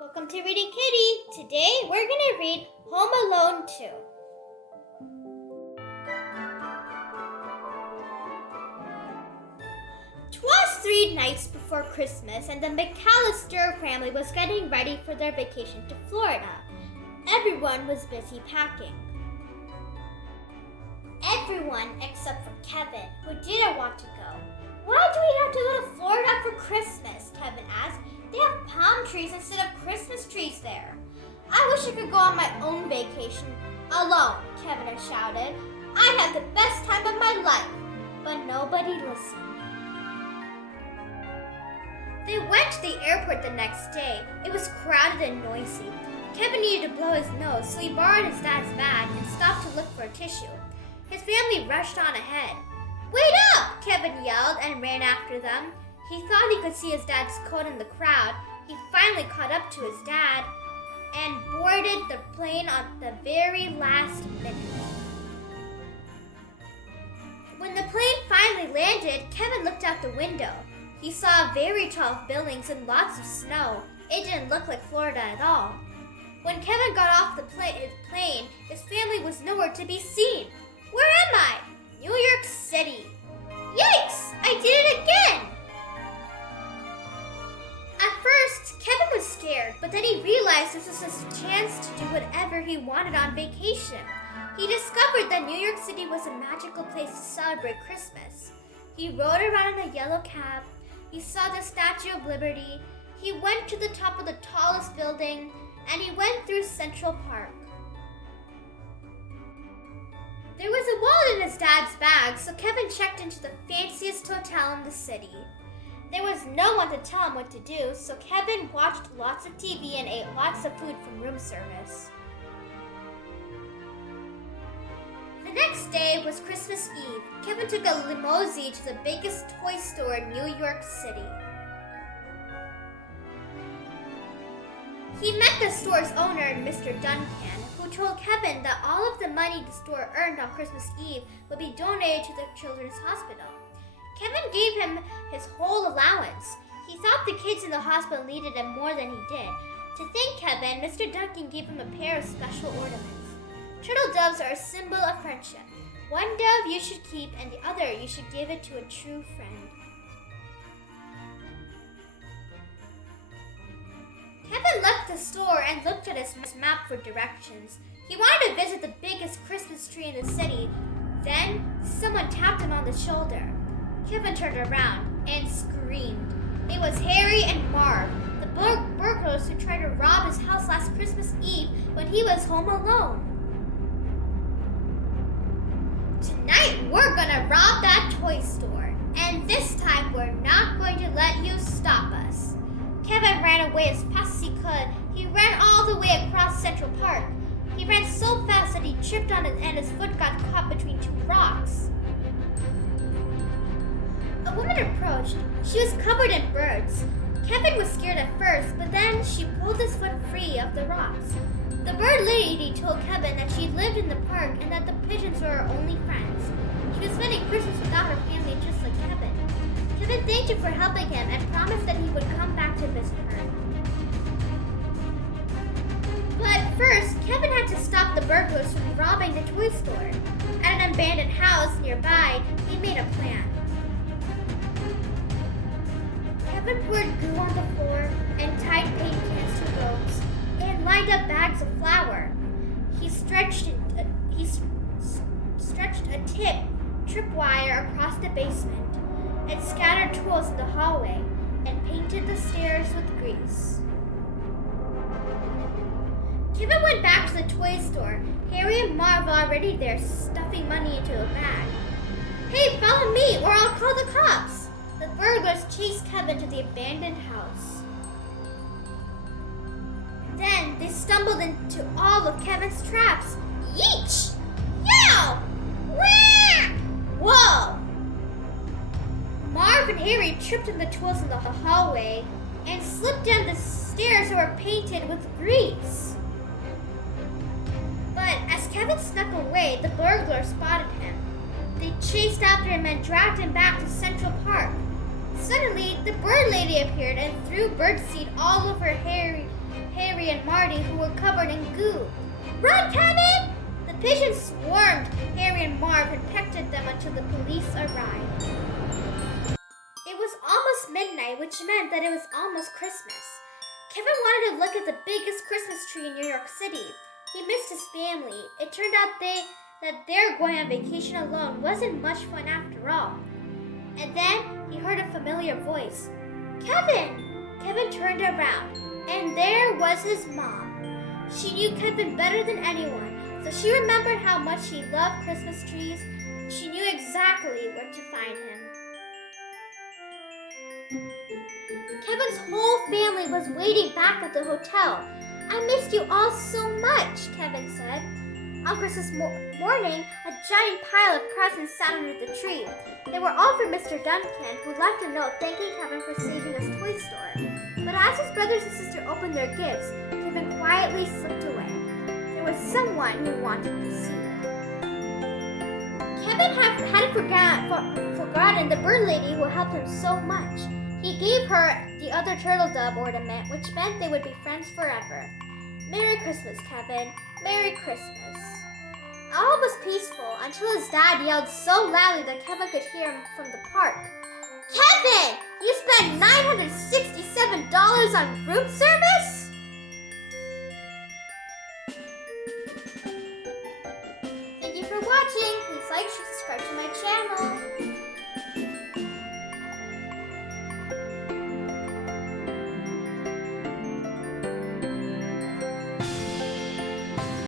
Welcome to Reading Kitty. Today we're going to read Home Alone 2. Twas 3 nights before Christmas, and the McAllister family was getting ready for their vacation to Florida. Everyone was busy packing. Everyone except for Kevin, who didn't want to go. Why do we have to go to Florida for Christmas? Kevin asked. They have palm trees instead of Christmas trees there. I wish I could go on my own vacation alone, Kevin shouted. I had the best time of my life. But nobody listened. They went to the airport the next day. It was crowded and noisy. Kevin needed to blow his nose, so he borrowed his dad's bag and stopped to look for a tissue. His family rushed on ahead. Wait up! Kevin yelled and ran after them. He thought he could see his dad's coat in the crowd. He finally caught up to his dad and boarded the plane at the very last minute. When the plane finally landed, Kevin looked out the window. He saw very tall buildings and lots of snow. It didn't look like Florida at all. When Kevin got off the plane, his family was nowhere to be seen. Where am I? New York City. Yikes! I did it again! At first, Kevin was scared, but then he realized this was his chance to do whatever he wanted on vacation. He discovered that New York City was a magical place to celebrate Christmas. He rode around in a yellow cab. He saw the Statue of Liberty. He went to the top of the tallest building, and he went through Central Park. There was a wallet in his dad's bag, so Kevin checked into the fanciest hotel in the city. There was no one to tell him what to do, so Kevin watched lots of TV and ate lots of food from room service. The next day was Christmas Eve. Kevin took a limousine to the biggest toy store in New York City. He met the store's owner, Mr. Duncan, who told Kevin that all of the money the store earned on Christmas Eve would be donated to the Children's Hospital. Kevin gave him his whole allowance. He thought the kids in the hospital needed it more than he did. To thank Kevin, Mr. Duncan gave him a pair of special ornaments. Turtle doves are a symbol of friendship. One dove you should keep, and the other you should give it to a true friend. Kevin left the store and looked at his map for directions. He wanted to visit the biggest Christmas tree in the city. Then, someone tapped him on the shoulder. Kevin turned around and screamed. It was Harry and Marv, the burglars who tried to rob his house last Christmas Eve when he was home alone. Tonight we're gonna rob that toy store, and this time we're not going to let you stop us. Kevin ran away as fast as he could. He ran all the way across Central Park. He ran so fast that he tripped on it and his foot got caught between 2 rocks. A woman approached. She was covered in birds. Kevin was scared at first, but then she pulled his foot free of the rocks. The bird lady told Kevin that she lived in the park and that the pigeons were her only friends. She was spending Christmas without her family just like Kevin. Kevin thanked her for helping him and promised that he would come back to visit her. But first, Kevin had to stop the burglars from robbing the toy store. At an abandoned house nearby, he made a plan. Kevin poured glue on the floor and tied paint cans to ropes and lined up bags of flour. He stretched a tripwire across the basement and scattered tools in the hallway and painted the stairs with grease. Kevin went back to the toy store. Harry and Marv were already there, stuffing money into a bag. Hey, burglars chased Kevin to the abandoned house. Then they stumbled into all of Kevin's traps. Yeesh! Yow! Wah! Whoa! Marv and Harry tripped on the tools in the hallway and slipped down the stairs that were painted with grease. But as Kevin snuck away, the burglar spotted him. They chased after him and dragged him back to Central Park. Suddenly, the bird lady appeared and threw birdseed all over Harry and Marty, who were covered in goo. Run, Kevin! The pigeons swarmed Harry and Marv and pecked at them until the police arrived. It was almost midnight, which meant that it was almost Christmas. Kevin wanted to look at the biggest Christmas tree in New York City. He missed his family. It turned out that their going on vacation alone wasn't much fun after all. And then he heard a familiar voice. Kevin! Kevin turned around, and there was his mom. She knew Kevin better than anyone, so she remembered how much he loved Christmas trees. She knew exactly where to find him. Kevin's whole family was waiting back at the hotel. I missed you all so much, Kevin said. On Christmas morning, a giant pile of presents sat under the tree. They were all for Mr. Duncan, who left a note thanking Kevin for saving his toy store. But as his brothers and sister opened their gifts, Kevin quietly slipped away. There was someone he wanted to see. Kevin had forgotten the bird lady who helped him so much. He gave her the other turtle dove ornament, which meant they would be friends forever. Merry Christmas, Kevin. Merry Christmas. All was peaceful until his dad yelled so loudly that Kevin could hear him from the park. Kevin! You spent $967 on room service? Thank you for watching. Please like and subscribe to my channel.